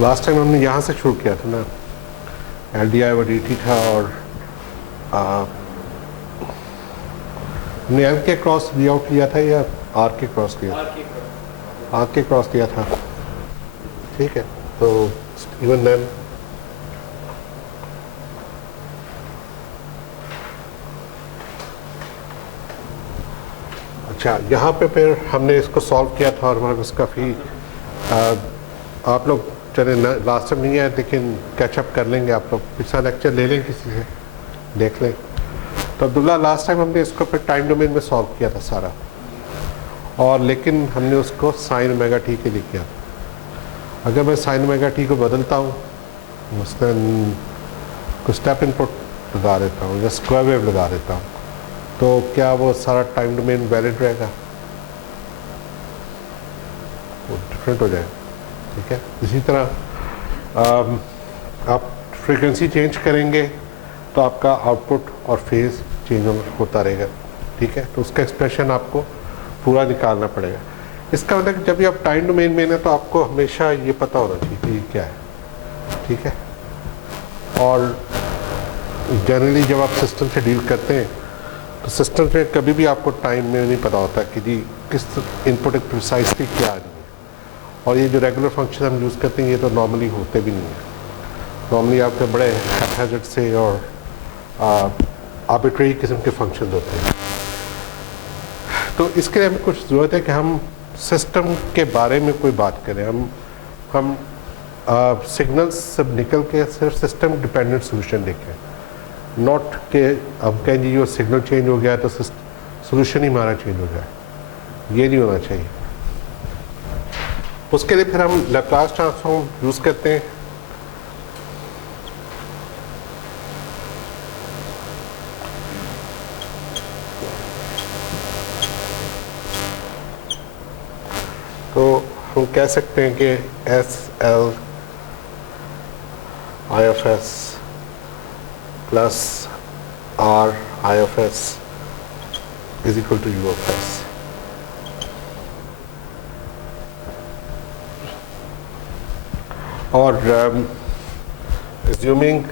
Last time हमने यहाँ से शुरू किया था ना, LDI/DT था और हमने L के क्रॉस वी आउट लिया था या R के क्रॉस लिया था? R के क्रॉस लिया था। ठीक है, तो इवन देन अच्छा, यहाँ पे फिर हमने इसको सॉल्व किया था और हमारे पास काफ़ी आप लोग चले लास्ट टाइम नहीं आए लेकिन कैचअप कर लेंगे, आप लोग पिछला लेक्चर ले लें किसी से, देख लें। तो अब्दुल्ला लास्ट टाइम हमने इसको फिर टाइम डोमेन में सॉल्व किया था सारा, और लेकिन हमने उसको साइन ओमेगा टी के लिए किया। अगर मैं साइन ओमेगा टी को बदलता हूँ, मसलन कुछ स्टेप इनपुट लगा देता हूँ या स्क्वायर वेव लगा देता हूँ, तो क्या वो सारा टाइम डोमेन वैलिड रहेगा? वो डिफरेंट हो जाएगा। ठीक है, इसी तरह आप फ्रीक्वेंसी चेंज करेंगे तो आपका आउटपुट और फेज़ चेंज होता रहेगा। ठीक है, तो उसका एक्सप्रेशन आपको पूरा निकालना पड़ेगा। इसका मतलब कि जब भी आप टाइम डोमेन में ना, तो आपको हमेशा ये पता होना चाहिए कि ये क्या है। ठीक है, और जनरली जब आप सिस्टम से डील करते हैं तो सिस्टम में कभी भी आपको टाइम में नहीं पता होता कि जी किस इनपुट प्रिसाइसली क्या आ रही है। और ये जो रेगुलर फंक्शन हम यूज़ करते हैं ये तो नॉर्मली होते भी नहीं है। नॉर्मली आपके बड़े हैप्पैजेड से और आर्बिट्रेरी किस्म के फंक्शन होते हैं। तो इसके लिए हमें कुछ ज़रूरत है कि हम सिस्टम के बारे में कोई बात करें। हम सिग्नल्स सब निकल के सिर्फ सिस्टम डिपेंडेंट सोल्यूशन देखें, नॉट के हम कहें जी वो सिग्नल चेंज हो गया तो सोल्यूशन ही हमारा चेंज हो गया। ये नहीं होना चाहिए। उसके लिए फिर हम लैप्लास ट्रांसफॉर्म यूज़ करते हैं। तो हम कह सकते हैं कि SL IFS plus R IFS is equal to U of S। और assuming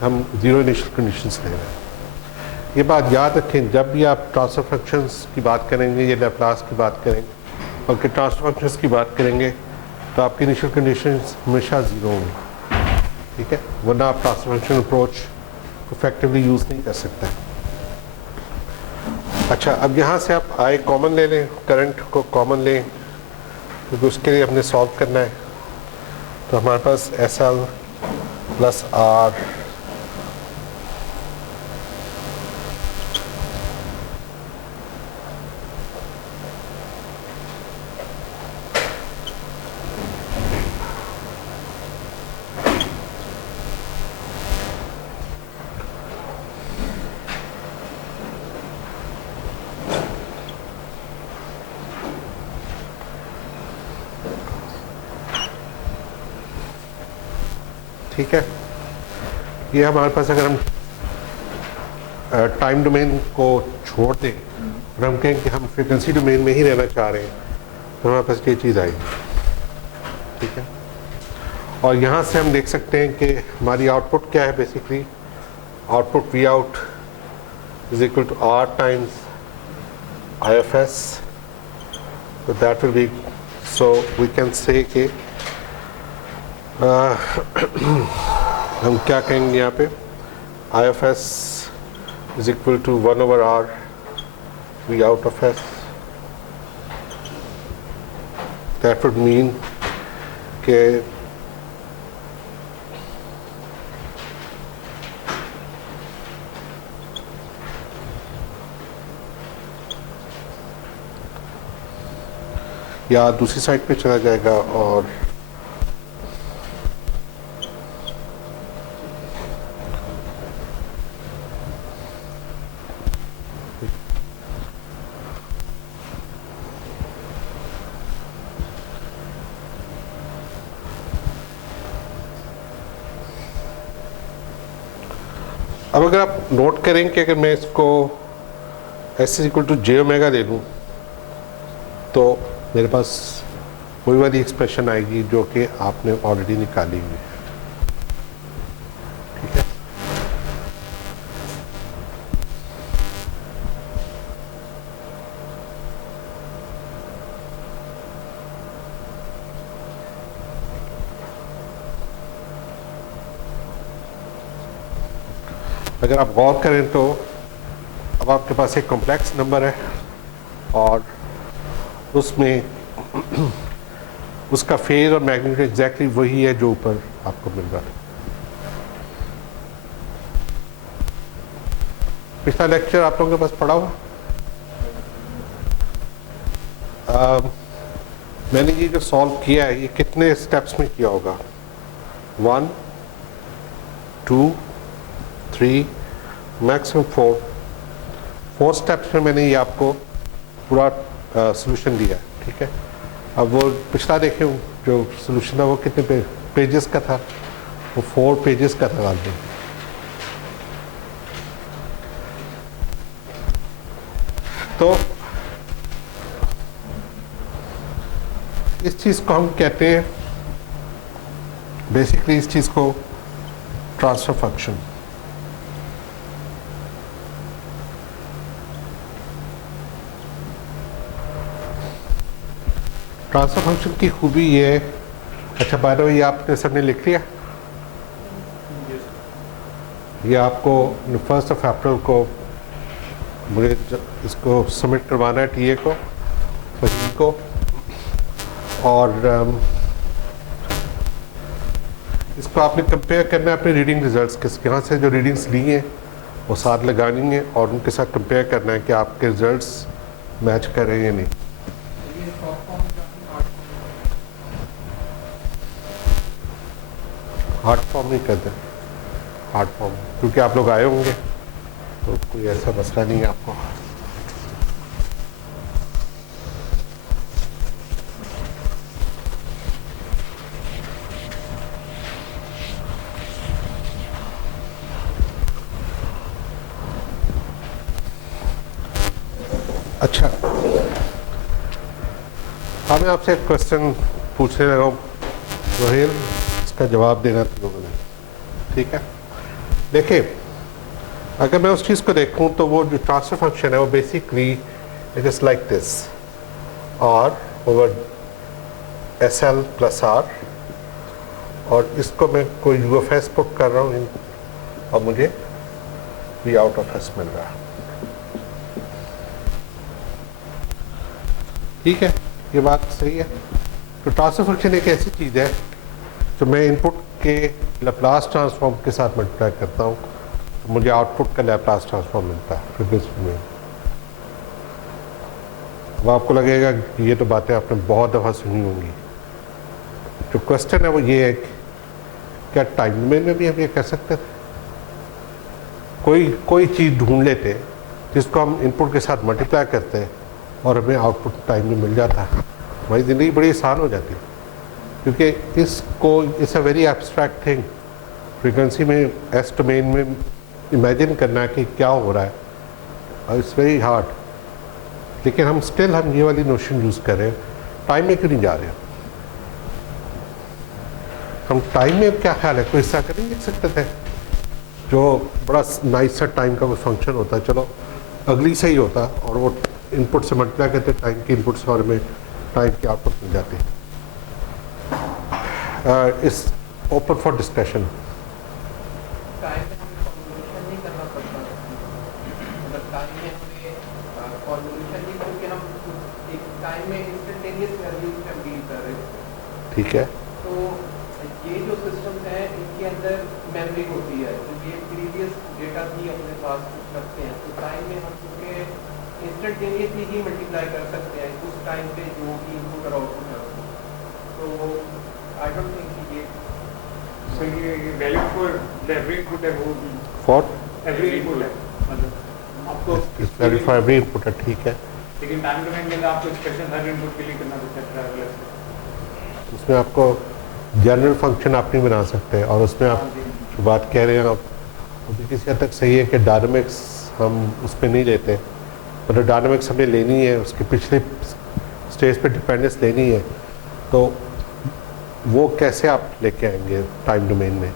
हम जीरो इनिशियल कंडीशंस ले रहे हैं। ये बात याद रखें, जब भी आप ट्रांसफर फंक्शंस की बात करेंगे या लैप्लास की बात करेंगे, बल्कि ट्रांसफर फंक्शंस की बात करेंगे, तो आपकी इनिशियल कंडीशंस हमेशा ज़ीरो होंगी। ठीक है, वरना आप transfer function approach effectively use नहीं कर सकते। अच्छा, अब यहाँ से आप आई कॉमन ले लें, करंट को कॉमन लें, क्योंकि उसके लिए हमने सॉल्व करना है। तो हमारे पास SL प्लस R ठीक है। ये हमारे पास अगर हम टाइम डोमेन को छोड़ दें और हम कहें कि हम फ्रीक्वेंसी डोमेन में ही रहना चाह रहे हैं, तो हमारे पास ये चीज़ आएगी। ठीक है, और यहाँ से हम देख सकते हैं कि हमारी आउटपुट क्या है। Basically output V out is equal to R times IFS, so that will be, so we can say कि हम क्या कहेंगे यहाँ पे, IFS is equal to 1 over R V out of S। That would mean कि या दूसरी side पे चला जाएगा और अब अगर आप नोट करें कि अगर मैं इसको S is equal to J omega ले लूँ तो मेरे पास वही वाली एक्सप्रेशन आएगी जो कि आपने ऑलरेडी निकाली हुई है। ठीक है, अगर आप गौर करें तो अब आपके पास एक कॉम्प्लेक्स नंबर है और उसमें उसका फेज और मैग्नीट्यूड एग्जैक्टली वही है जो ऊपर आपको मिल रहा है। पिछला लेक्चर आप लोगों के पास पढ़ा हुआ? मैंने ये जो सॉल्व किया है ये कितने स्टेप्स में किया होगा? 1 2 3 मैक्सिमम 4 स्टेप्स में मैंने ये आपको पूरा सॉल्यूशन दिया है। ठीक है, अब वो पिछला देखें जो सॉल्यूशन था वो कितने पेजेस का था? वो 4 पेजेस का था लाजमी। तो इस चीज़ को हम कहते हैं, बेसिकली इस चीज़ को ट्रांसफर फंक्शन। ट्रांसफर फंक्शन की खूबी ये है, अच्छा बाय द वे ये आपने सबने लिख लिया? ये आपको 1 अप्रैल को मुझे इसको सबमिट करवाना है टीए को, फहीम को, और इसको आपने कंपेयर करना है अपने रीडिंग रिजल्ट्स के, यहाँ से जो रीडिंग्स ली हैं वो साथ लगानी है और उनके साथ कंपेयर करना है कि आपके रिजल्ट्स मैच कर रहे हैं या नहीं। हार्ड फॉर्म नहीं करते, हार्ड फॉर्म क्योंकि आप लोग आए होंगे तो कोई ऐसा मसला नहीं है आपको। अच्छा, हाँ मैं आपसे एक क्वेश्चन पूछने लगा हूँ रोहिल, इसका जवाब देना तुम लोगों ने। ठीक है, देखिए अगर मैं उस चीज़ को देखूं तो वो जो ट्रांसफर फंक्शन है वो basically it is like this, R over S L plus R, और इसको मैं कोई यू एफ एस पुट कर रहा हूँ और मुझे वी आउट ऑफ एस मिल रहा है। ठीक है, ये बात सही है। तो ट्रांसफर फंक्शन एक ऐसी चीज़ है जो मैं इनपुट के लैप्लास ट्रांसफॉर्म के साथ मल्टीप्लाई करता हूँ तो मुझे आउटपुट का लैप्लास ट्रांसफॉर्म मिलता है फ्रीक्वेंसी में। अब आपको लगेगा कि ये तो बातें आपने बहुत दफ़ा सुनी होंगी। जो क्वेश्चन है वो ये है कि क्या टाइम डोमेन में भी हम ये कर सकते थे? कोई चीज़ ढूंढ लेते जिसको हम इनपुट के साथ मल्टीप्लाई करते हैं और हमें आउटपुट टाइम में मिल जाता है, हमारी ज़िंदगी बड़ी आसान हो जाती है। क्योंकि इसको it's a very abstract thing, frequency में एस डोमेन में इमेजिन करना कि क्या हो रहा है, और इट्स वेरी हार्ड। लेकिन हम स्टिल हम ये वाली नोशन यूज़ कर रहे हैं। टाइम में क्यों नहीं जा रहे हैं हम? टाइम में क्या ख्याल है, कोई हिस्सा कर नहीं लिख सकते थे जो बड़ा नाइस सा टाइम का कोई फंक्शन होता, चलो अगली से ही होता और वो इनपुट से मल्टीप्लाई करते टाइम के इनपुट से और हमें टाइम की आउटपुट मिल जाती। इस ओपन फॉर डिस्कशन। ठीक है, तो ये जो सिस्टम है इनके अंदर मेमोरी होती है, तो ये प्रीवियस डेटा भी अपने पास रखते हैं। तो टाइम में हम चूँकि इंस्टेंटेनियसली ही मल्टीप्लाई कर सकते हैं उस टाइम पे जो भी इनपुट और आउटपुट है उसको। तो आई डोंट थिंक ये सो ये वैल्यू फॉर एवरी इनपुट है वो भी फॉर एवरी इनपुट है, मतलब आपको वैल्यू फॉर एवरी इनपुट है, ठीक है। लेकिन टाइम डोमेन के अंदर आपको एक्सप्रेशन हर इनपुट के लिए करना पड़ता है अलग से। उसमें आपको जनरल फंक्शन आप नहीं बना सकते, और उसमें आप जो बात कह रहे हैं आप, वो भी किसी हद तक सही है कि डायनामिक्स हम उस पर नहीं लेते, मतलब डायनामिक्स हमें लेनी है, उसके पिछले स्टेज पे डिपेंडेंस लेनी है, तो वो कैसे आप लेके आएंगे टाइम डोमेन में?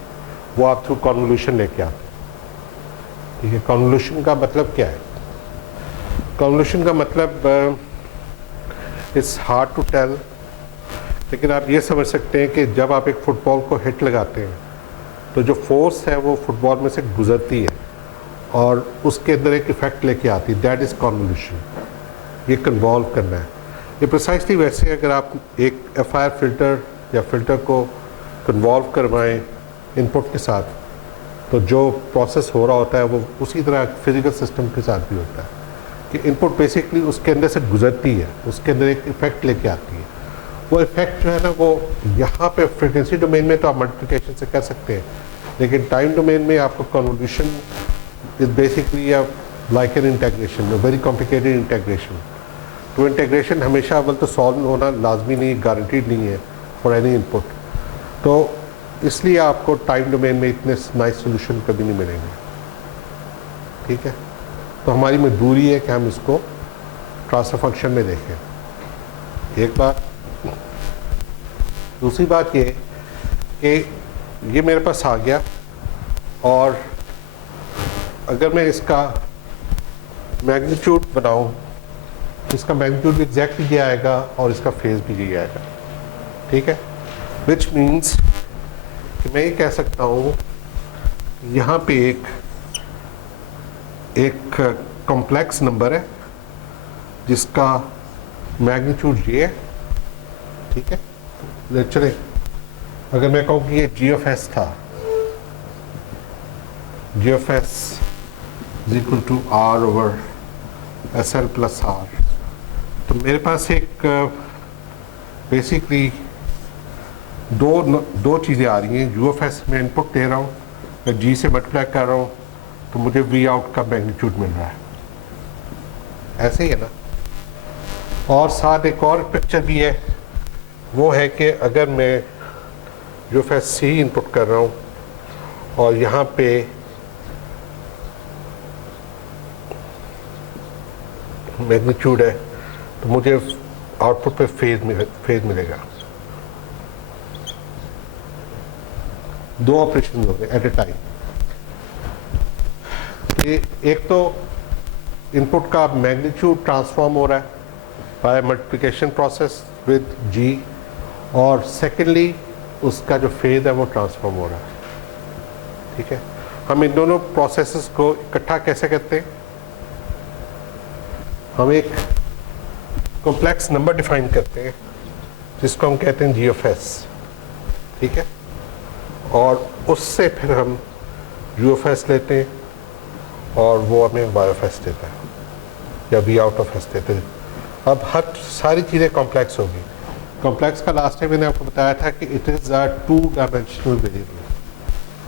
वो आप थ्रू कन्वोल्यूशन लेके आते हैं, ठीक है। कन्वोल्यूशन का मतलब क्या है? कन्वोल्यूशन का मतलब इट्स हार्ड टू टेल, लेकिन आप ये समझ सकते हैं कि जब आप एक फुटबॉल को हिट लगाते हैं तो जो फोर्स है वो फुटबॉल में से गुजरती है और उसके अंदर एक इफेक्ट लेके आती है, दैट इज़ कन्वोल्यूशन। ये कन्वॉल्व करना है। ये प्रिसाइसली वैसे अगर आप एक एफआईआर फिल्टर या फिल्टर को कन्वॉल्व करवाएं इनपुट के साथ, तो जो प्रोसेस हो रहा होता है वो उसी तरह फिजिकल सिस्टम के साथ भी होता है कि इनपुट बेसिकली उसके अंदर से गुजरती है, उसके अंदर एक इफेक्ट लेके आती है। वो इफेक्ट जो है ना, वो यहाँ पे फ्रीक्वेंसी डोमेन में तो आप मल्टीप्लिकेशन से कर सकते हैं, लेकिन टाइम डोमेन में आपको convolution is basically like an integration, very complicated integration. तो इंटीग्रेशन हमेशा अव्वल तो सॉल्व होना लाजमी नहीं, गारंटीड नहीं है फॉर एनी इनपुट, तो इसलिए आपको टाइम डोमेन में इतने नाइस सोल्यूशन कभी नहीं मिलेंगे, ठीक है। तो हमारी मजबूरी है कि हम इसको ट्रांसफर फंक्शन में देखें, एक बात। दूसरी बात ये कि ये मेरे पास आ गया, और अगर मैं इसका मैग्नीट्यूड बनाऊं, इसका मैग्नीट्यूड भी एग्जैक्टली ये आएगा और इसका फेज भी यही आएगा, ठीक है। विच मीन्स कि मैं ये कह सकता हूँ यहाँ पे एक कॉम्प्लेक्स नंबर है जिसका मैग्नीट्यूड ये है, ठीक है। चले, अगर मैं कहूँ कि ये जी ऑफ एस था, G of S is equal to R over S L plus R, तो मेरे पास एक बेसिकली दो चीज़ें आ रही हैं। यू ऑफ एस में इनपुट दे रहा हूँ, मैं जी से मल्टीप्लाई कर रहा हूँ, तो मुझे वी आउट का मैग्नीट्यूड मिल रहा है, ऐसे ही है ना। और साथ एक और पिक्चर भी है, वो है कि अगर मैं U of S C input कर रहा हूँ और यहाँ पे मैग्नीट्यूड है, तो मुझे आउटपुट पे फेज मिलेगा। दो ऑपरेशन हो गए एट ए टाइम। एक तो इनपुट का मैग्नीट्यूड ट्रांसफॉर्म हो रहा है बाय मल्टीप्लिकेशन प्रोसेस विद जी, और सेकेंडली उसका जो फेज है वो ट्रांसफॉर्म हो रहा है, ठीक है। हम इन दोनों प्रोसेसेस को इकट्ठा कैसे करते हैं? हम एक कॉम्प्लेक्स नंबर डिफाइन करते हैं जिसको हम कहते हैं जी ऑफ एस, ठीक है, और उससे फिर हम यू ऑफ एस लेते हैं और वो हमें वाई ऑफ एस देता है या वी आउट ऑफ एस देते हैं। अब हर सारी चीज़ें कॉम्प्लेक्स होगी। कॉम्प्लेक्स का लास्ट टाइम मैंने आपको बताया था कि it is a 2 dimensional variable,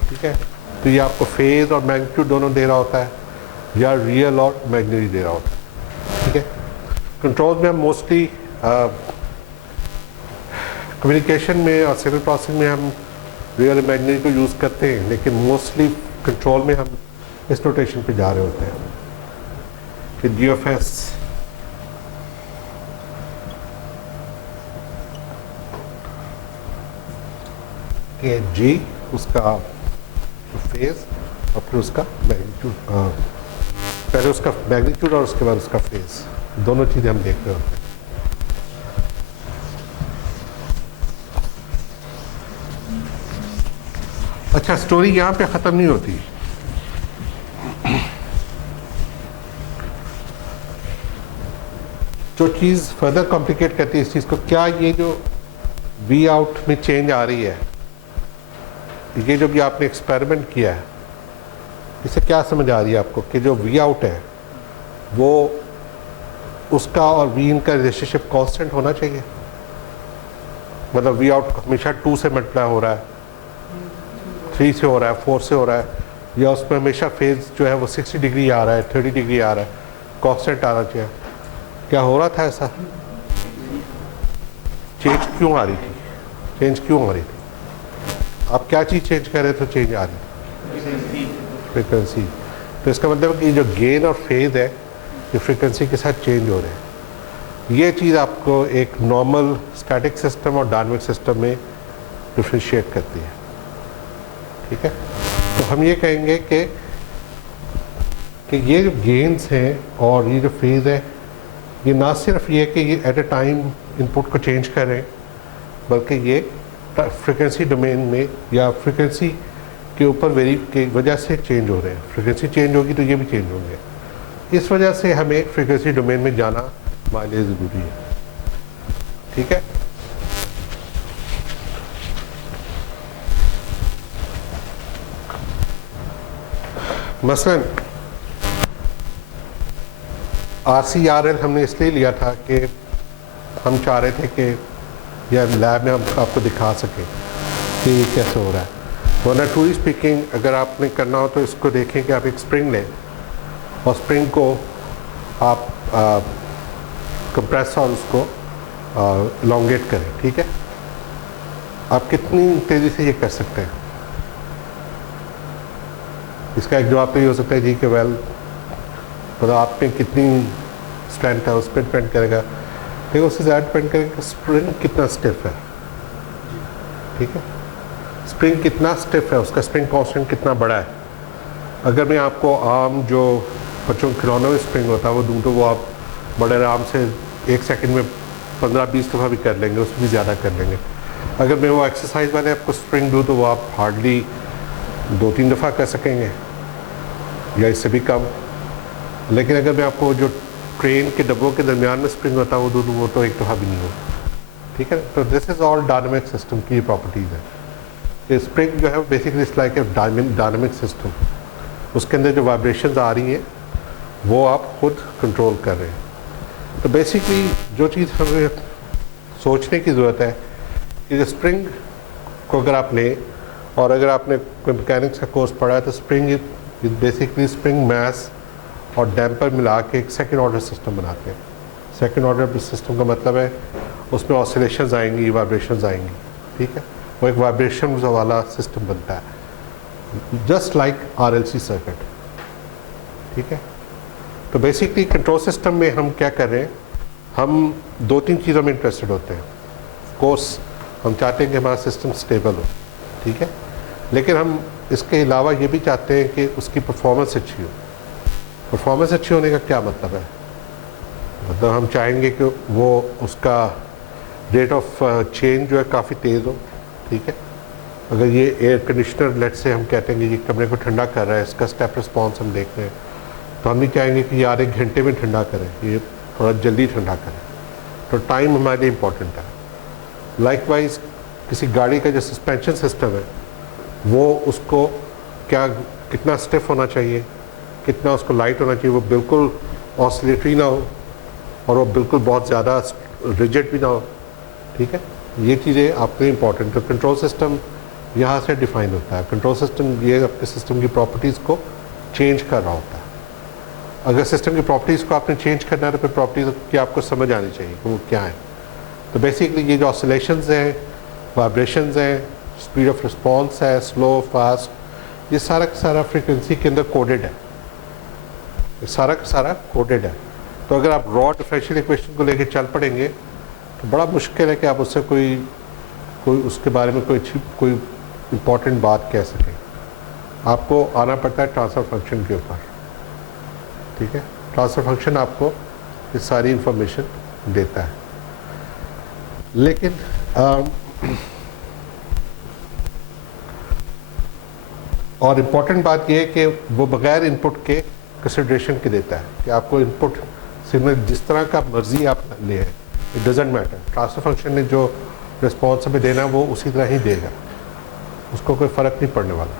ठीक है। तो ये आपको फेज और मैग्नीट्यूड दोनों दे रहा होता है, या रियल और इमेजिनरी दे रहा होता है, ठीक है। कंट्रोल में हम मोस्टली कम्युनिकेशन में और सिग्नल प्रोसेसिंग में हम रियल इमेजिनरी को यूज़ करते हैं, लेकिन मोस्टली कंट्रोल में हम इस नोटेशन पे जा रहे होते हैं कि जी ऑफ एस के जी उसका फेज और फिर उसका मैग्नीट्यूड, पहले उसका मैग्नीट्यूड और उसके बाद उसका फेज, दोनों चीज़ें हम देख रहे होते हैं। अच्छा, स्टोरी यहाँ पे ख़त्म नहीं होती। जो चीज़ फर्दर कॉम्प्लिकेट करती है इस चीज़ को, क्या ये जो वी आउट में चेंज आ रही है, ये जो भी आपने एक्सपेरिमेंट किया है, इससे क्या समझ आ रही है आपको कि जो वी आउट है वो उसका और वी इन का रिलेशनशिप कांस्टेंट होना चाहिए, मतलब वी आउट हमेशा 2 से मल्टीप्लाई हो रहा है, 3 से हो रहा है, 4 से हो रहा है, या उसमें हमेशा फेज जो है वो 60 डिग्री आ रहा है, 30 डिग्री आ रहा है, कांस्टेंट आना चाहिए। क्या हो रहा था ऐसा? चेंज क्यों आ रही थी? चेंज क्यों आ रही थी? आप क्या चीज़ चेंज कर रहे थे तो चेंज आ रही? फ्रीक्वेंसी। तो इसका मतलब कि जो गेन और फेज है ये फ्रीक्वेंसी के साथ चेंज हो रहे हैं। ये चीज़ आपको एक नॉर्मल स्टैटिक सिस्टम और डायनामिक सिस्टम में डिफ्रेंशिएट करती है, ठीक है। तो हम ये कहेंगे कि ये जो गेन्स हैं और ये जो फेज है, ये ना सिर्फ ये कि ये एट ए टाइम इनपुट को चेंज करें, बल्कि ये फ्रीक्वेंसी डोमेन में या फ्रीक्वेंसी के ऊपर वेरी की वजह से चेंज हो रहे हैं। फ्रीक्वेंसी चेंज होगी तो ये भी चेंज होंगे। इस वजह से हमें फ्रीक्वेंसी डोमेन में जाना हमारे लिए ज़रूरी है, ठीक है। मसलन RCRL हमने इसलिए लिया था कि हम चाह रहे थे कि या लैब में हम आपको दिखा सकें कि ये कैसे हो रहा है। वरना ट्रूली स्पीकिंग अगर आपने करना हो तो इसको देखें कि आप एक स्प्रिंग लें और स्प्रिंग को आप कंप्रेस और उसको इलोंगेट करें, ठीक है। आप कितनी तेज़ी से ये कर सकते हैं? इसका एक जवाब तो ये हो सकता है जी कि वेल मतलब आप में कितनी स्ट्रेंथ है उस पर डिपेंड करेगा, लेकिन उससे ज़्यादा डिपेंड करेगा कि स्प्रिंग कितना स्टिफ है, ठीक है। स्प्रिंग कितना स्टिफ है, उसका स्प्रिंग कांस्टेंट कितना बड़ा है। अगर मैं आपको आम जो बच्चों के खिलौनों में स्प्रिंग होता है वो दूँ तो वो आप बड़े आराम से 1 सेकंड में 15-20 दफ़ा भी कर लेंगे, उसमें भी ज़्यादा कर लेंगे। अगर मैं वो एक्सरसाइज वाले आपको स्प्रिंग दूँ तो वो आप हार्डली 2-3 दफ़ा कर सकेंगे या इससे भी कम। लेकिन अगर मैं आपको जो ट्रेन के डब्बों के दरमियान में स्प्रिंग होता है वो दूँ वो तो 1 दफ़ा भी नहीं हो, ठीक है। तो this is all dynamic system की प्रॉपर्टीज़ है। ये स्प्रिंग जो है basically it's like a dynamic system, उसके अंदर जो वाइब्रेशंस आ रही हैं वो आप खुद कंट्रोल कर रहे हैं। तो बेसिकली जो चीज़ हमें सोचने की ज़रूरत है कि जो स्प्रिंग को अगर आप लें और अगर आपने कोई मैकेनिक्स का कोर्स पढ़ा है तो spring is basically spring mass और डैम्पर मिला के एक सेकेंड ऑर्डर सिस्टम बनाते हैं। सेकेंड ऑर्डर सिस्टम का मतलब है उसमें ऑसिलेशंस आएंगी, वाइब्रेशंस आएंगी, ठीक है। वो एक वाइब्रेशन वाला सिस्टम बनता है जस्ट लाइक RLC सर्किट, ठीक है। तो बेसिकली कंट्रोल सिस्टम में हम क्या कर रहे हैं, हम 2-3 चीज़ों में इंटरेस्टेड होते हैं। कोर्स हम चाहते हैं कि हमारा सिस्टम स्टेबल हो, ठीक है, लेकिन हम इसके अलावा ये भी चाहते हैं कि उसकी परफॉर्मेंस अच्छी हो। परफॉर्मेंस अच्छी होने का क्या मतलब है? मतलब हम चाहेंगे कि वो उसका रेट ऑफ चेंज जो है काफ़ी तेज़ हो, ठीक है। अगर ये एयर कंडीशनर लेट से हम कहते हैं कि ये कमरे को ठंडा कर रहा है, इसका स्टेप रिस्पॉन्स हम देख रहे हैं, तो हम नहीं चाहेंगे कि यार 1 घंटे में ठंडा करें, ये थोड़ा जल्दी ठंडा करें। तो टाइम हमारे लिए इम्पोर्टेंट है। लाइकवाइज किसी गाड़ी का जो सस्पेंशन सिस्टम है वो उसको क्या कितना स्टिफ होना चाहिए, कितना उसको लाइट होना चाहिए, वो बिल्कुल ऑसिलेटरी ना हो और वो बिल्कुल बहुत ज़्यादा रिजिड भी ना हो, ठीक है। ये चीज़ें आपके लिए इंपॉर्टेंट। तो कंट्रोल सिस्टम यहाँ से डिफाइन होता है। कंट्रोल सिस्टम ये आपके सिस्टम की प्रॉपर्टीज़ को चेंज कर रहा होता है। अगर सिस्टम की प्रॉपर्टीज़ को आपने चेंज करना है तो फिर प्रॉपर्टीज़ की आपको समझ आनी चाहिए कि वो क्या है। तो बेसिकली ये जो ऑसिलेशंस हैं, वाइब्रेशंस हैं, स्पीड ऑफ रिस्पॉन्स है, स्लो फास्ट, ये सारा का सारा फ्रीक्वेंसी के अंदर कोडेड है, ये सारा का सारा कोडेड है। तो अगर आप रॉ डिफरेंशियल इक्वेशन को लेके चल पड़ेंगे तो बड़ा मुश्किल है कि आप उससे कोई उसके बारे में कोई इम्पोर्टेंट बात कह सकें। आपको आना पड़ता है ट्रांसफर फंक्शन के ऊपर, ठीक है। ट्रांसफर फंक्शन आपको ये सारी इंफॉर्मेशन देता है। लेकिन और इम्पॉर्टेंट बात यह है कि वो बगैर इनपुट के कंसिडरेशन के देता है कि आपको इनपुट सिग्नल जिस तरह का मर्जी आप ले, it doesn't matter. Transfer function ने जो रिस्पॉन्स हमें देना वो उसी तरह ही देगा, उसको कोई फ़र्क नहीं पड़ने वाला,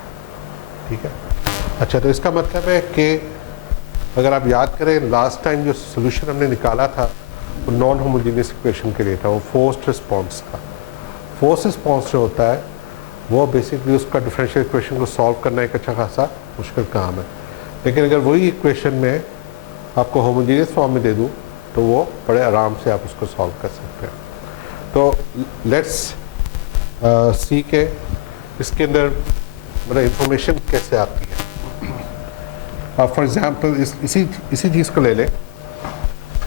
ठीक है। अच्छा, तो इसका मतलब है कि अगर आप याद करें लास्ट टाइम जो सोल्यूशन हमने निकाला था वो नॉन होमोजीनियस इक्वेशन के लिए था, वो फोर्स्ड रिस्पॉन्स था। फोर्स रिस्पॉन्स जो होता है वो बेसिकली उसका डिफरेंशियल इक्वेशन को सॉल्व करना एक अच्छा खासा मुश्किल काम है, लेकिन अगर वही इक्वेशन में आपको होमोजीनियस फॉर्म में दे दूँ तो वो बड़े आराम से आप उसको सॉल्व कर सकते हैं। तो लेट्स सी के इसके अंदर मतलब इंफॉर्मेशन कैसे आती है। आप फॉर एग्जांपल इसी चीज़ को ले लें,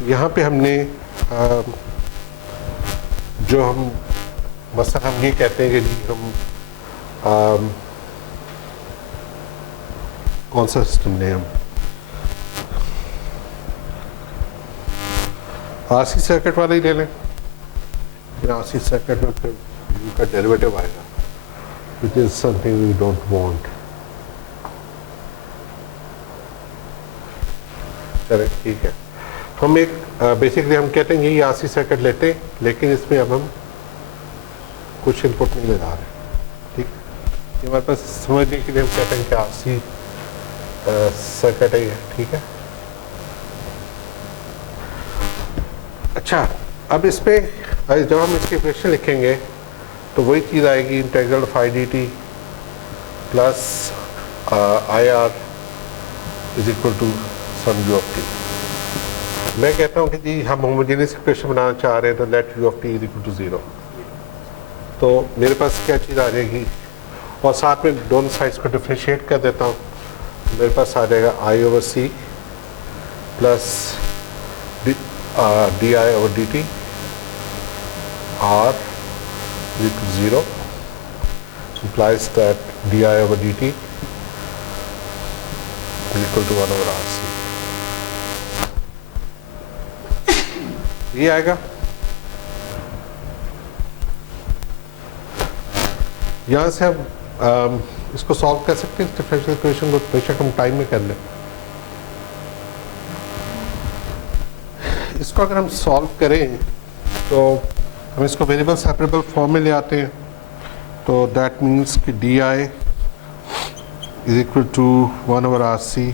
यहाँ पे हमने जो हम मसलन हम ये कहते हैं कि जी हम कौन सा सिस्टम लें, हम आरसी सर्किट वाला ही ले लें। आरसी सर्किट में फिर u का डेरिवेटिव आएगा which is something we don't want। चले ठीक है, हम एक बेसिकली हम कहते हैं यही आरसी सर्किट लेते हैं, लेकिन इसमें अब हम कुछ इनपुट नहीं लगा रहे। ठीक, ये हमारे पास समझने के लिए हम कहते हैं कि आरसी सर्किट है। ठीक है, अच्छा अब इस पे जब हम इसकी इक्वेशन लिखेंगे तो वही चीज़ आएगी, integral of I D T plus I R is equal to some U of T. मैं कहता हूँ कि जी हम होमोजेनियस इक्वेशन बनाना चाह रहे हैं तो let U of T is equal to 0। तो मेरे पास क्या चीज़ आ जाएगी, और साथ में दोनों साइड्स को डिफ्रेंशिएट कर देता हूँ, मेरे पास आ जाएगा I over C plus D I over D T R is equal to 0 implies that di over dt is equal to 1 over RC। ये आएगा, यहाँ से हम इसको सॉल्व कर सकते हैं डिफरेंशियल इक्वेशन को, बेशक हम टाइम में कर लें। इसको अगर हम सॉल्व करें तो हम इसको वेरिएबल सेपरेबल फॉर्म में ले आते हैं, तो दैट मीन्स कि D I is equal to 1 over R C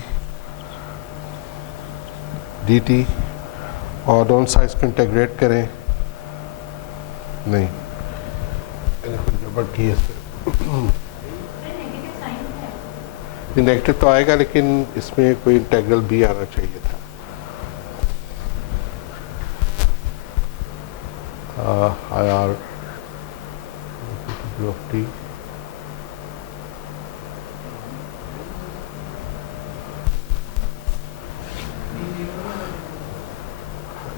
D T, और दोनों साइड्स को इंटीग्रेट करें, नहीं नेगेटिव तो आएगा, लेकिन इसमें कोई इंटीग्रल भी आना चाहिए था। आई आर ऑफ टी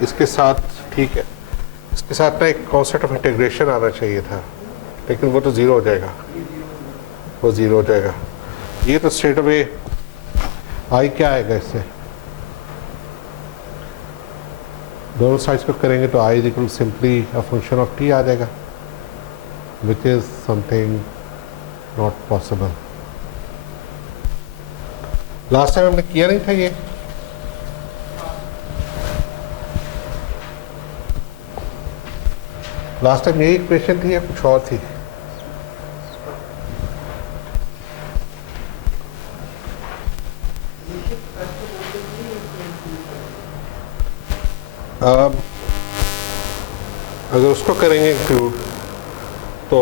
इसके साथ, ठीक है, इसके साथ ना एक कॉन्सेप्ट ऑफ इंटीग्रेशन आना चाहिए था, लेकिन वो तो 0 हो जाएगा, वो 0 हो जाएगा। ये तो स्ट्रेट अवे आई क्या आएगा, इससे दोनों साइड्स को करेंगे तो I is equal simply a function of T आ जाएगा, which is something not possible. Last time हमने किया नहीं था ये, लास्ट टाइम यही इक्वेशन थी या कुछ और थी? अगर उसको करेंगे इंक्लूड तो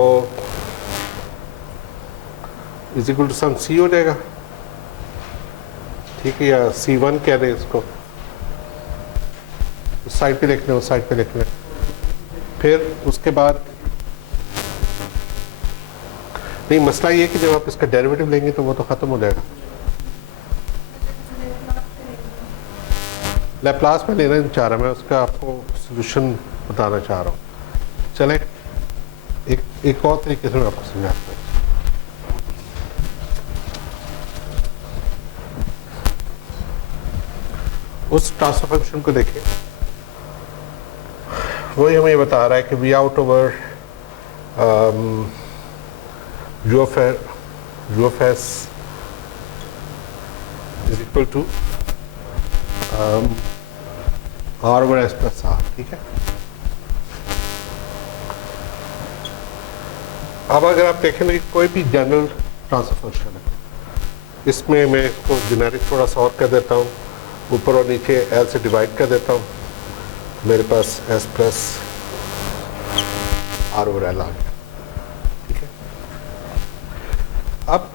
इज इक्वल टू सम सी हो जाएगा, ठीक है, या C1 कह दें इसको, उस साइड पे लिख लें, उस साइड पे लिख लें। फिर उसके बाद नहीं, मसला ये है कि जब आप इसका डेरिवेटिव लेंगे तो वो तो ख़त्म हो जाएगा। लैप्लास में लेना नहीं चाह रहा मैं, उसका आपको सॉल्यूशन बताना चाह रहा हूँ। चलें एक और तरीके से मैं आपको समझाता हूँ। उस ट्रांसफर फंक्शन को देखें, वही हमें बता रहा है कि V out over U of S is equal to R over S plus R, ठीक है। अब अगर आप देखेंगे कि कोई भी जनरल ट्रांसफर फंक्शन है, इसमें मैं इसको जेनेरिक थोड़ा सा और कर देता हूँ, ऊपर और नीचे एल से डिवाइड कर देता हूँ, मेरे पास S plus R over L आ गया। ठीक है, अब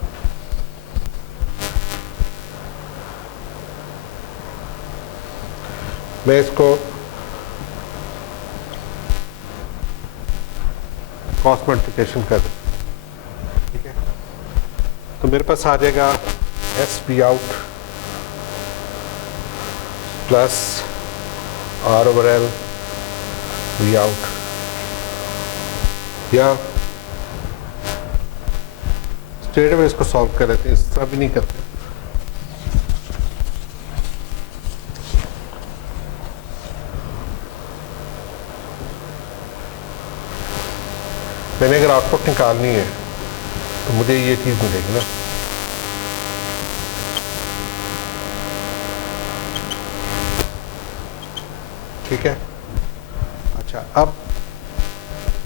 मैं इसको क्रॉस मल्टीप्लिकेशन कर दूँ। ठीक है, तो मेरे पास आ जाएगा S V out plus R over L V out, या स्ट्रेट में इसको सॉल्व कर लेते हैं, इस तरह भी नहीं करते। मैंने अगर आउटपुट निकालनी है तो मुझे ये चीज़ मिलेगी ना, ठीक है। अच्छा, अब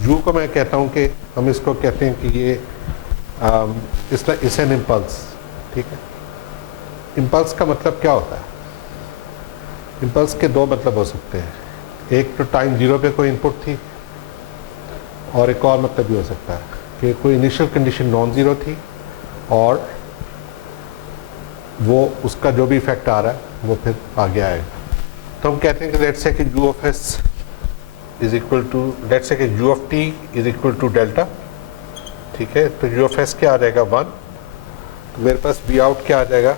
यू को मैं कहता हूँ कि हम इसको कहते हैं कि ये इस एन इम्पल्स। ठीक है, इम्पल्स का मतलब क्या होता है? इम्पल्स के दो मतलब हो सकते हैं, एक तो टाइम जीरो पे कोई इनपुट थी, और एक और मतलब भी हो सकता है कि कोई इनिशियल कंडीशन नॉन ज़ीरो थी और वो उसका जो भी इफेक्ट आ रहा है वो फिर आगे आएगा। तो हम कहते हैं कि लेट्स से कि U of S is equal to, let's say कि U of T is equal to delta. ठीक है, तो यू ऑफ एस क्या आ जाएगा 1, तो मेरे पास वी आउट क्या आ जाएगा,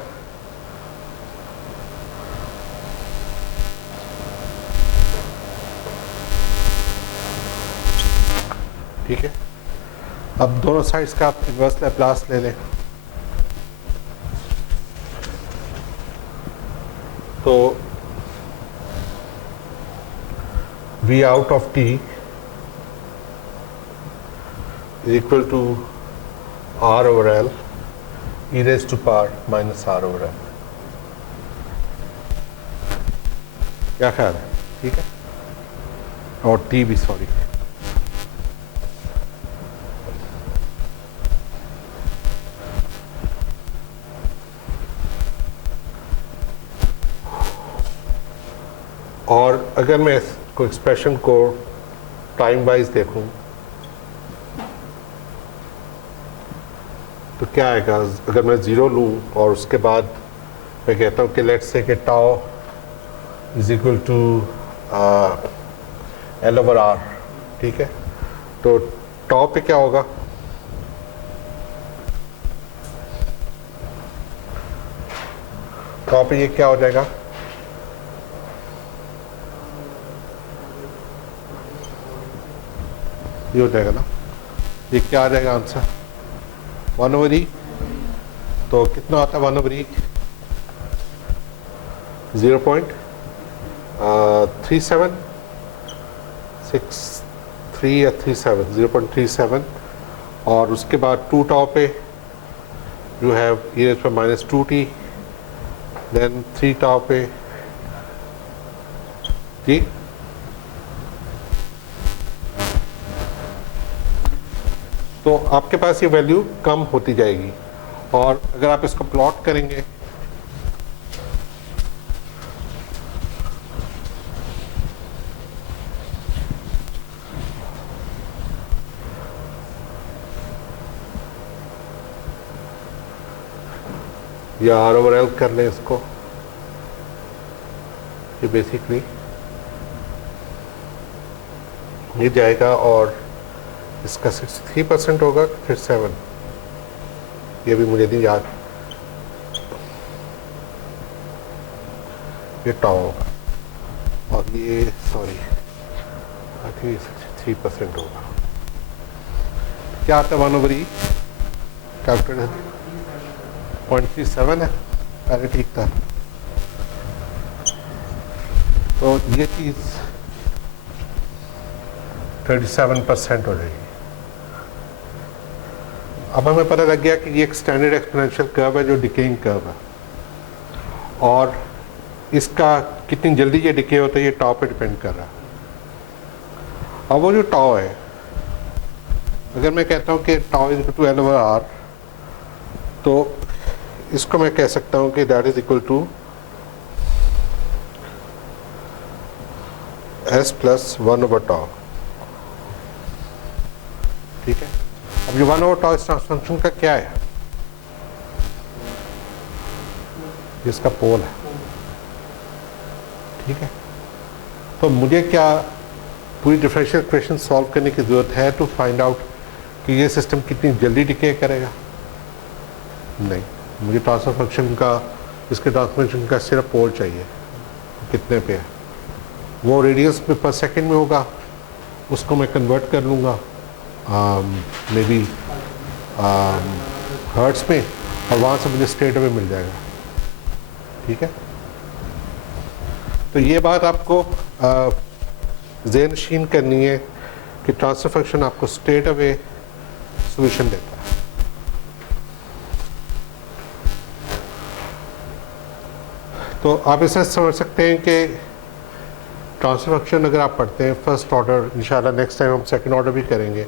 ठीक है। अब दोनों साइड्स का आप इन्वर्स लैप्लास ले लें, तो V out of T is equal to R over L E raise to power minus R over L. क्या ख्याल है? ठीक है, और टी भी, सॉरी, और अगर मैं इसको एक्सप्रेशन को टाइम वाइज देखूं तो क्या आएगा? अगर मैं ज़ीरो लूँ और उसके बाद मैं कहता हूँ कि लेट्स से कि tau is equal to L over R. ठीक है, तो टाउ पे क्या होगा? टाउ पे ये क्या हो जाएगा? ये हो जाएगा ना, ये क्या आ जाएगा आंसर? 1 ओवर ई। तो कितना आता है 1 ओवर ई? 0.3763 या 37, 0.37, और उसके बाद 2 टाउ पे यू हैव ई रेज़ पर माइनस 2t, देन 3 टाउ पे जी। तो आपके पास ये वैल्यू कम होती जाएगी, और अगर आप इसको प्लॉट करेंगे या आर ओवर एल कर लें इसको, ये बेसिकली ये जाएगा, और इसका 63% होगा, फिर 7, ये भी मुझे नहीं याद, ये टाउ होगा, और ये सॉरी आई थिंक 63% होगा। क्या आता है 1 ओवर ई? कैलकुलेटर 0.37 है, पहले ठीक था। तो ये चीज़ 37% हो जाएगी। अब हमें पता लग गया कि ये एक स्टैंडर्ड एक्सपोनेंशियल कर्व है जो डिकेइंग कर्व है, और इसका कितनी जल्दी ये डिके होता है ये टाउ पे डिपेंड कर रहा है। अब वो जो टाउ है, अगर मैं कहता हूँ कि tau is equal to L over R, तो इसको मैं कह सकता हूँ कि that is equal to S plus 1/tau, ठीक है। अब ये 1/tau इस ट्रांसफर फंक्शन का क्या है? इसका पोल है, ठीक है। तो मुझे क्या पूरी डिफरेंशियल इक्वेशन सॉल्व करने की ज़रूरत है टू फाइंड आउट कि ये सिस्टम कितनी जल्दी डिके करेगा? नहीं, मुझे ट्रांसफर फंक्शन का, इसके ट्रांसफर फंक्शन का सिर्फ पोल चाहिए, कितने पे है। वो रेडियंस में पर सेकंड में होगा, उसको मैं कन्वर्ट कर लूँगा मे बी हर्ट्स में, और वहाँ से मुझे स्टेट में मिल जाएगा, ठीक है। तो ये बात आपको ज़हन नशीन करनी है कि ट्रांसफर फंक्शन आपको स्ट्रेट अवे सॉल्यूशन देता है। तो आप इसे समझ सकते हैं कि ट्रांसफर फंक्शन अगर आप पढ़ते हैं फर्स्ट ऑर्डर, इंशाल्लाह नेक्स्ट टाइम हम सेकंड ऑर्डर भी करेंगे,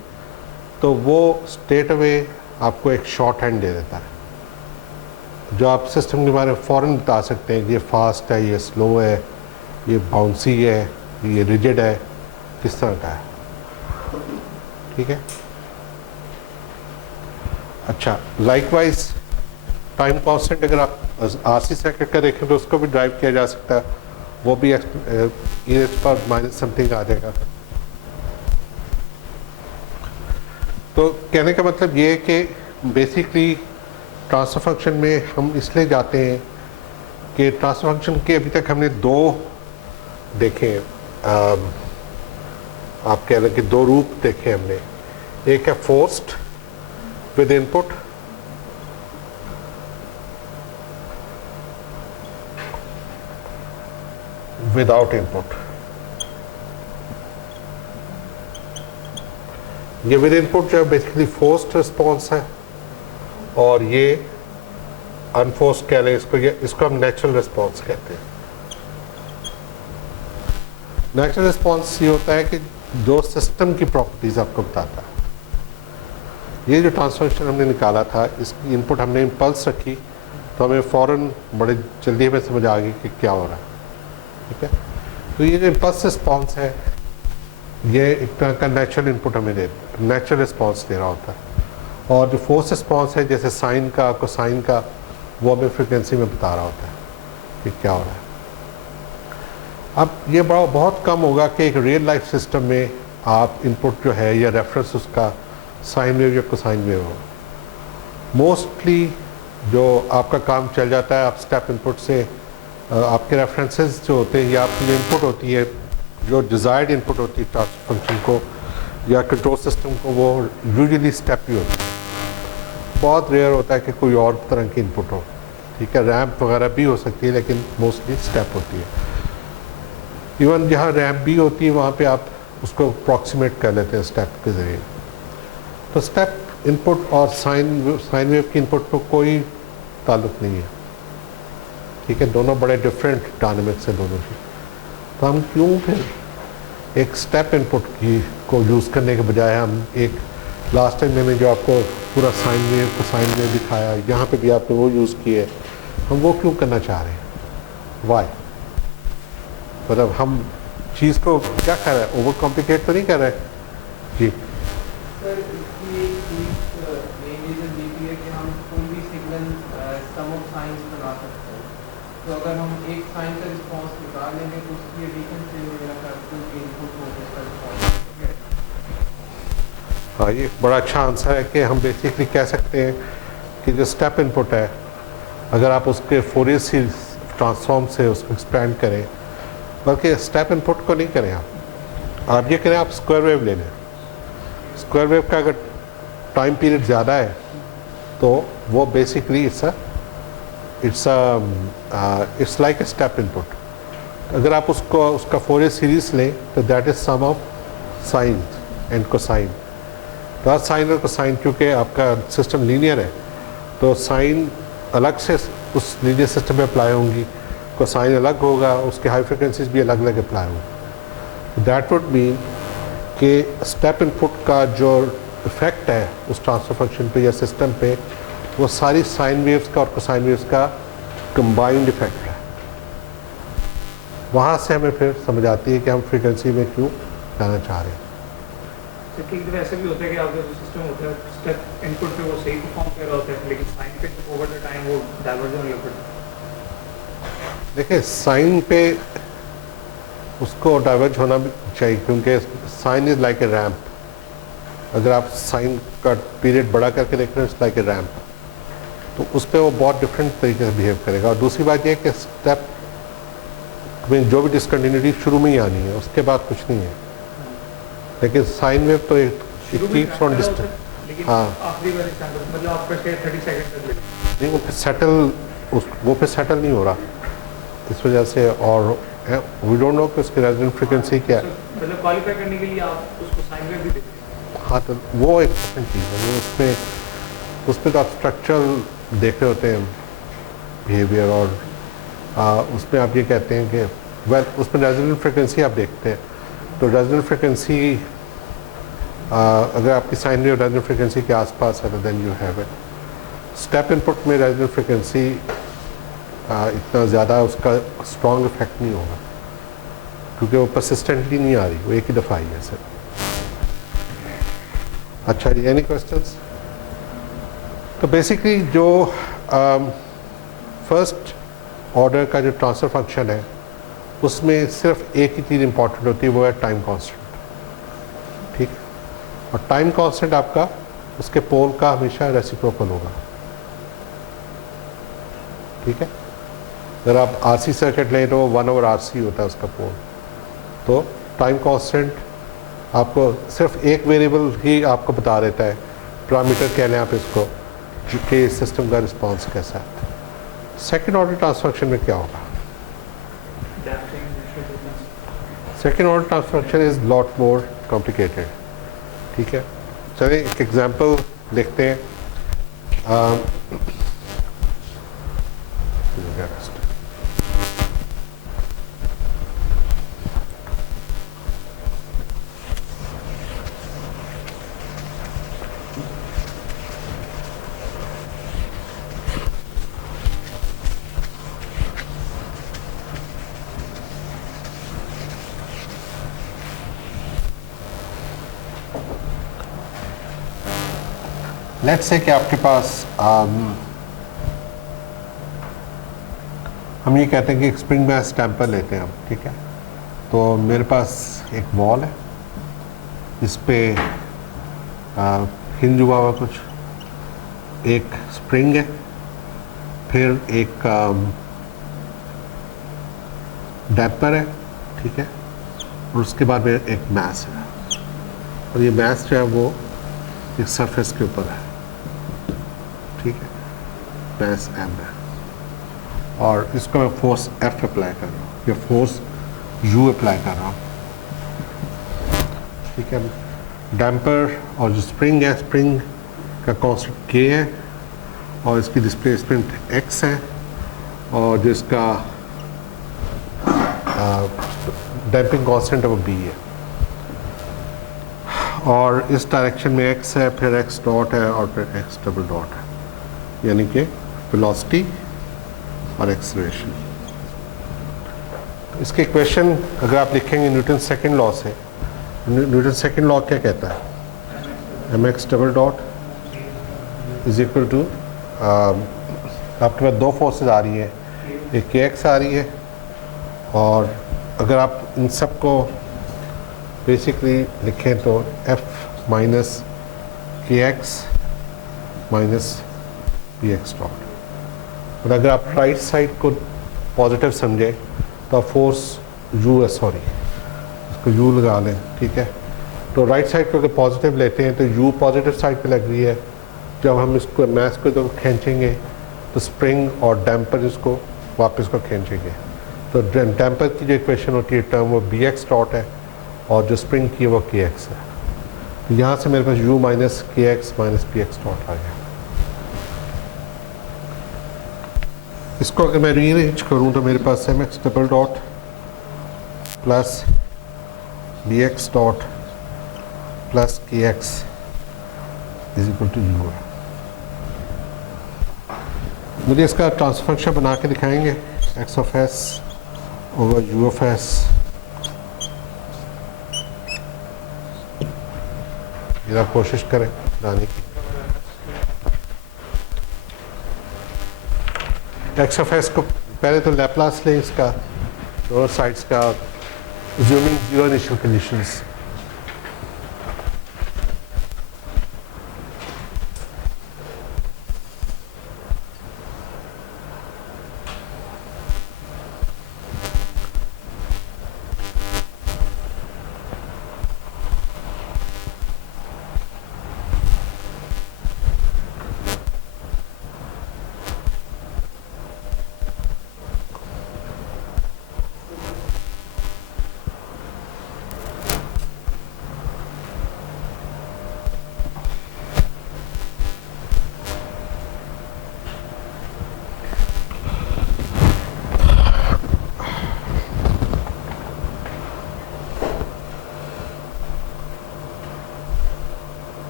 तो वो स्ट्रेट अवे आपको एक शॉर्ट हैंड दे देता है जो आप सिस्टम के बारे में फ़ौरन बता सकते हैं कि ये फास्ट है, ये स्लो है, ये बाउंसी है, ये रिजिड है, किस तरह का है, ठीक है। अच्छा, लाइकवाइज टाइम कांस्टेंट अगर आप आरसी सर्किट का देखें तो उसको भी ड्राइव किया जा सकता है, वो भी पर माइनस समथिंग आ जाएगा। तो कहने का मतलब ये है कि बेसिकली ट्रांसफर फंक्शन में हम इसलिए जाते हैं कि ट्रांसफर फंक्शन के अभी तक हमने दो देखे, आप कह रहे हैं कि दो रूप देखे हमने। एक है forced with input, without input. ये विद इनपुट जो है बेसिकली फोर्स्ड रिस्पॉन्स है, और ये अनफोर्स्ड कह लें इसको, ये इसको हम नेचुरल रिस्पॉन्स कहते हैं। नेचुरल रिस्पॉन्स ये होता है कि जो सिस्टम की प्रॉपर्टीज आपको बताता है। ये जो ट्रांसफर फंक्शन हमने निकाला था, इसकी इनपुट हमने इम्पल्स रखी, तो हमें फ़ौरन बड़े जल्दी हमें समझ आ गई कि क्या हो रहा है, ठीक है। तो ये जो इम्पल्स रिस्पॉन्स है, ये एक तरह का नेचुरल इनपुट हमें नेचुरल रिस्पॉन्स दे रहा होता है, और जो फोर्स रिस्पॉन्स है जैसे साइन का, कोसाइन का, वो हमें फ्रिक्वेंसी में बता रहा होता है कि क्या हो रहा है। अब ये बहुत कम होगा कि एक रियल लाइफ सिस्टम में आप इनपुट जो है या रेफरेंस उसका साइन वेव या कोसाइन वेव हो। मोस्टली जो आपका काम चल जाता है, आप स्टेप इनपुट से आपके रेफरेंसेस जो होते हैं या आपकी जो इनपुट होती है, जो डिज़ायर्ड इनपुट होती है ट्रांसफर फंक्शन को या कंट्रोल सिस्टम को, वो यूजुअली स्टेप ही होती है। बहुत रेयर होता है कि कोई और तरह की इनपुट हो, ठीक है। रैम्प वगैरह भी हो सकती है, लेकिन मोस्टली स्टेप होती है। इवन जहाँ रैम्प भी होती है वहाँ पे आप उसको अप्रॉक्सीमेट कर लेते हैं स्टेप के ज़रिए। तो स्टेप इनपुट और साइन वेव की इनपुट को कोई ताल्लुक़ नहीं है, ठीक है। दोनों बड़े डिफरेंट डायनामिक्स हैं दोनों की। तो हम क्यों फिर एक स्टेप इनपुट की को यूज़ करने के बजाय हम एक लास्ट टाइम मैंने जो आपको पूरा साइन वेव को साइन वेव दिखाया, यहाँ पे भी आपने वो यूज़ किए, हम वो क्यों करना चाह रहे हैं? वाई? मतलब हम चीज़ को क्या कर रहे हैं, ओवर कॉम्प्लिकेट तो नहीं कर रहे जी? सर इसकी मेन रीज़न ये है कि हम कोई भी सिग्नल सम ऑफ साइंस बना सकते हैं। तो अगर हम एक साइन का रिस्पॉन्स निकाल लेंगे तो उसकी एडिशन से मेरा इनपुट हो उसका रिस्पॉन्स। हाँ, ये एक बड़ा अच्छा आंसर है कि हम बेसिकली कह सकते हैं कि जो स्टेप इनपुट है, अगर आप उसके फोरियर सीरीज ट्रांसफॉर्म से उसको एक्सपेंड करें, बल्कि स्टेप इनपुट को नहीं करें, आप ये करें, आप स्क्वायर वेव ले लें। स्क्वायर वेव का अगर टाइम पीरियड ज़्यादा है तो वो basically it's like a step input. अगर आप उसका फोरियर सीरीज लें तो that is sum of sine and cosine. तो साइन और कोसाइन, क्योंकि आपका सिस्टम लीनियर है, तो साइन अलग से उस लीनियर सिस्टम में अप्लाई होंगी, कोसाइन अलग होगा, उसके हाई फ्रिक्वेंसीज भी अलग अलग अप्लाई होंगे। दैट वुड मीन कि स्टेप इनपुट का जो इफ़ेक्ट है उस ट्रांसफर फंक्शन पे या सिस्टम पे, वो सारी साइन वेव्स का और कोसाइन वेव्स का कंबाइंड इफेक्ट है। वहाँ से हमें फिर समझ आती है कि हम फ्रीक्वेंसी में क्यों जाना चाह रहे हैं। तो कई दफे ऐसे भी होता है कि आपका जो सिस्टम होता है स्टेप इनपुट पे वो सही परफॉर्म कर रहा होता है, लेकिन साइन पे ओवर द टाइम वो डाइवर्जन होने लगता है। देखिए साइन पे उसको डाइवर्ज होना भी चाहिए, क्योंकि sine is like a ramp. अगर आप साइन का पीरियड बड़ा करके देख रहे हैं, इट्स लाइक ए रैम्प, तो उस पर वो बहुत डिफरेंट तरीके से बिहेव करेगा। और दूसरी बात यह है कि स्टेप में जो भी डिसकंटिन्यूटी शुरू में ही आनी है, उसके बाद कुछ नहीं है। लेकिन साइन वेव तो इट कीप्स ऑन डिस्टेंस। लेकिन हाँ। आखिरी वाले स्टैंडर्ड मतलब आपका शायद 30 सेकंड तक लेगा। नहीं, वो फिर सेटल वो फिर सेटल नहीं हो रहा इस वजह से। और वी डोंट नो कि उसकी रेजोनेंट फ्रीक्वेंसी क्या है। मतलब क्वालिफाई करने के लिए आप उसको साइन वेव भी देते हैं। हाँ, तो वो एक डिफरेंट चीज़ है। वो उसमें तो आप स्ट्रक्चरल देख रहे होते हैं बिहेवियर, और उसमें आप ये कहते हैं कि उसमें रेजोनेंट फ्रीक्वेंसी आप देखते हैं। तो रेजोनेंट फ्रीक्वेंसी अगर आपकी साइन वेव रेजोनेंट फ्रीक्वेंसी के आसपास है तो then you have it. Step input में रेजोनेंट फ्रीक्वेंसी इतना ज़्यादा उसका स्ट्रॉन्ग इफेक्ट नहीं होगा, क्योंकि वो परसिस्टेंटली नहीं आ रही, वो एक ही दफ़ा आई है सर। अच्छा जी, एनी क्वेश्चंस? तो बेसिकली जो फर्स्ट ऑर्डर का जो ट्रांसफ़र फंक्शन है, उसमें सिर्फ एक ही चीज़ इंपॉर्टेंट होती है, वो है टाइम कांस्टेंट। ठीक, और टाइम कांस्टेंट आपका उसके पोल का हमेशा रेसिप्रोकल होगा। ठीक है, अगर आप आरसी सर्किट लें तो 1/RC होता है उसका पोल। तो टाइम कांस्टेंट आपको सिर्फ एक वेरिएबल ही आपको बता देता है, पैरामीटर कह लें आप इसको, कि सिस्टम का रिस्पांस कैसा है। सेकेंड ऑर्डर ट्रांसफर में क्या होगा? Second order transfer is lot more complicated. ठीक है, चलिए एक एग्जांपल देखते हैं। लेट्स से कि आपके पास हम ये कहते हैं कि एक स्प्रिंग मैस डैम्पर लेते हैं हम। ठीक है, तो मेरे पास एक वॉल है, इस पे हिंज हुआ हुआ कुछ, एक स्प्रिंग है, फिर एक डैम्पर है। ठीक है, और उसके बाद में एक मैस है, और ये मैस जो है वो एक सरफेस के ऊपर है। ठीक है, मैस एम है, और इसको मैं फोर्स एफ अप्लाई कर रहा हूँ या फोर्स यू अप्लाई कर रहा हूँ। ठीक है, डैम्पर और जो स्प्रिंग है, स्प्रिंग का कांस्टेंट के है, और इसकी डिस्प्लेसमेंट एक्स है, और जो इसका डैम्पिंग कांस्टेंट है वो बी है, और इस डायरेक्शन में x है, फिर x डॉट है, और फिर x डबल डॉट है, यानी कि वेलोसिटी और एक्सेलरेशन। इसके इक्वेशन अगर आप लिखेंगे न्यूटन सेकंड लॉ से, न्यूटन सेकंड लॉ क्या कहता है? mx double dot is equal to, आपके पास दो फोर्सेस आ रही हैं, एक kx आ रही है, और अगर आप इन सब को बेसिकली लिखें तो F minus kx minus px dot. और अगर आप राइट साइड को पॉजिटिव समझें तो आप फोर्स u है, सॉरी इसको u लगा लें। ठीक है, तो राइट साइड को अगर पॉजिटिव लेते हैं तो u पॉजिटिव साइड पे लग रही है। जब हम इसको मैस को तो खींचेंगे तो स्प्रिंग और डैम्पर इसको वापस को खींचेंगे, तो डैम्पर की जो इक्वेशन होती है टर्म वो bx डॉट है, और जो स्प्रिंग की वो kx है। तो यहाँ से मेरे पास u minus kx minus px dot आ गया। इसको अगर मैं रीअरेंज करूँ तो मेरे पास mx double dot plus bx dot plus kx is equal to u है। मुझे इसका ट्रांसफर फंक्शन बना के दिखाएंगे, x of s over u of s जरा कोशिश करें लाने की। एक्स ऑफ एस को पहले तो लैप्लास लें इसका दोनों साइड्स का, assuming zero initial conditions।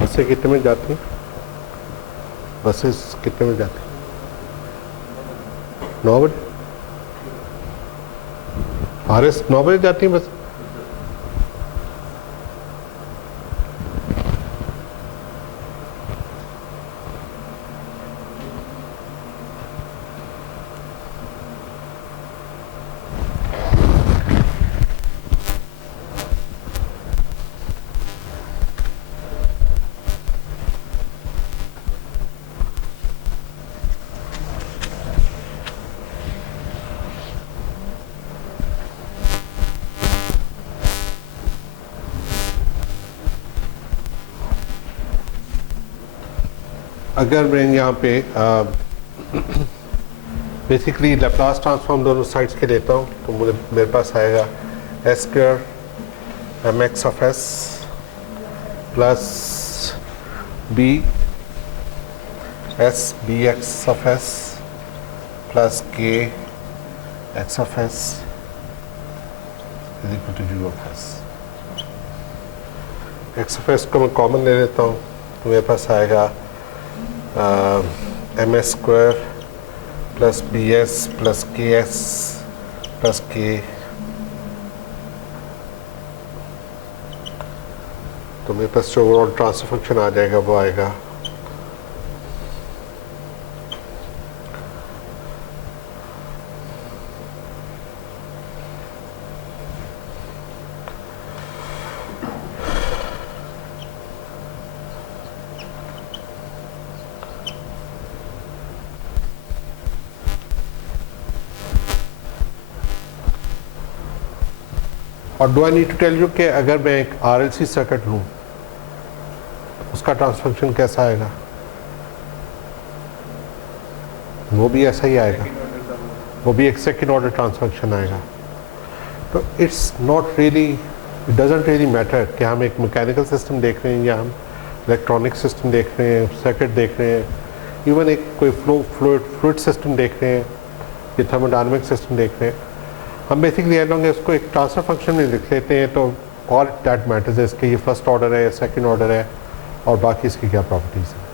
बसें कितने में जाती हैं? बसेस कितने में जाती हैं? 9 बजे। RS 9 बजे जाती हैं बस। अगर मैं यहाँ पे बेसिकली लैप्लास ट्रांसफॉर्म दोनों साइड्स के लेता हूँ तो मेरे पास आएगा S square M X of S plus B S B X of S plus K X of S is equal to U of S. X of S को मैं कॉमन ले लेता हूँ तो मेरे पास आएगा M S square plus B S plus K S plus K, तो मेरे पास जो ओवरऑल ट्रांसफर फंक्शन आ जाएगा वो आएगा और do I need to tell you कि अगर मैं एक RLC सर्किट लूँ उसका ट्रांसफर फंक्शन कैसा आएगा? वो भी ऐसा ही आएगा, वो भी एक सेकेंड ऑर्डर ट्रांसफर फंक्शन आएगा। तो it's not really, it doesn't really matter कि हम एक मैकेनिकल सिस्टम देख रहे हैं या हम इलेक्ट्रॉनिक सिस्टम देख रहे हैं, सर्किट देख रहे हैं, इवन एक कोई फ्लूइड सिस्टम देख रहे हैं या थर्मोडायनामिक सिस्टम देख रहे हैं। हम बेसिकली एज लॉन्ग इसको एक ट्रांसफर फंक्शन में लिख लेते हैं तो ऑल दैट मैटर्स है इसके ये फर्स्ट ऑर्डर है या सेकंड ऑर्डर है और बाकी इसकी क्या प्रॉपर्टीज़ हैं।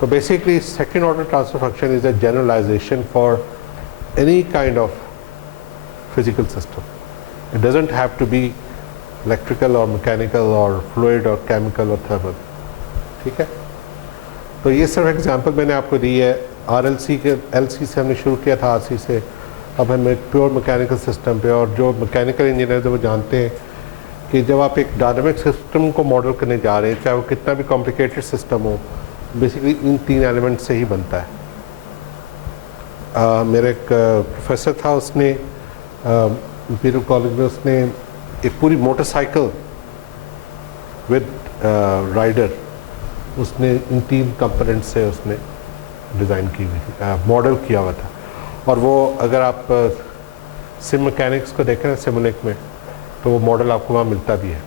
तो basically second order transfer function is a generalisation for any kind of physical system. It doesn't have to be electrical और मैकेनिकल और फ्लूइड और केमिकल और थर्मल। ठीक है, तो ये सिर्फ एग्जांपल मैंने आपको दी है। RLC के LC से हमने शुरू किया था, RC से, अब हम एक प्योर मैकेनिकल सिस्टम पे, और जो मैकेनिकल इंजीनियर वो जानते हैं कि जब आप एक डायनामिक सिस्टम को मॉडल करने जा रहे हैं, चाहे वो कितना भी कॉम्प्लिकेटेड सिस्टम हो, बेसिकली इन 3 एलिमेंट से ही बनता है। मेरे एक प्रोफेसर था, उसने इंपीरियल कॉलेज में उसने एक पूरी मोटरसाइकिल विद राइडर उसने इन 3 कंपोनेंट से उसने डिज़ाइन की हुई थी, मॉडल किया हुआ था। और वो अगर आप सिम मैकेनिक्स को देखें ना, सिमुलिंक में, तो वो मॉडल आपको वहाँ मिलता भी है।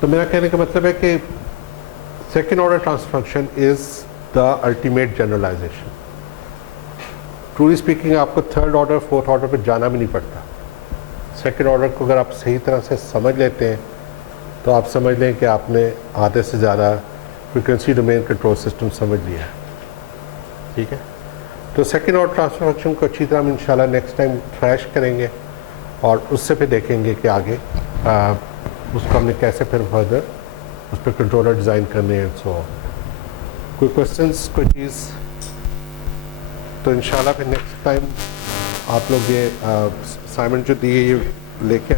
तो मेरा कहने का मतलब है कि second order transfer function is the ultimate generalisation. Truly speaking आपको थर्ड ऑर्डर फोर्थ ऑर्डर पे जाना भी नहीं पड़ता। सेकेंड ऑर्डर को अगर आप सही तरह से समझ लेते हैं तो आप समझ लें कि आपने आधे से ज़्यादा फ्रीक्वेंसी डोमेन कंट्रोल सिस्टम समझ लिया है, ठीक है। तो सेकेंड ऑर्डर ट्रांसफर फंक्शन को अच्छी तरह हम इंशाल्लाह नेक्स्ट टाइम थ्रैश करेंगे और उससे फिर देखेंगे कि आगे उसको हमने कैसे फिर फर्दर उस पर कंट्रोलर डिज़ाइन करने हैं। सो कोई क्वेश्चंस, कोई चीज़, तो इंशाल्लाह फिर नेक्स्ट टाइम आप लोग ये असाइनमेंट जो दी है ये लेके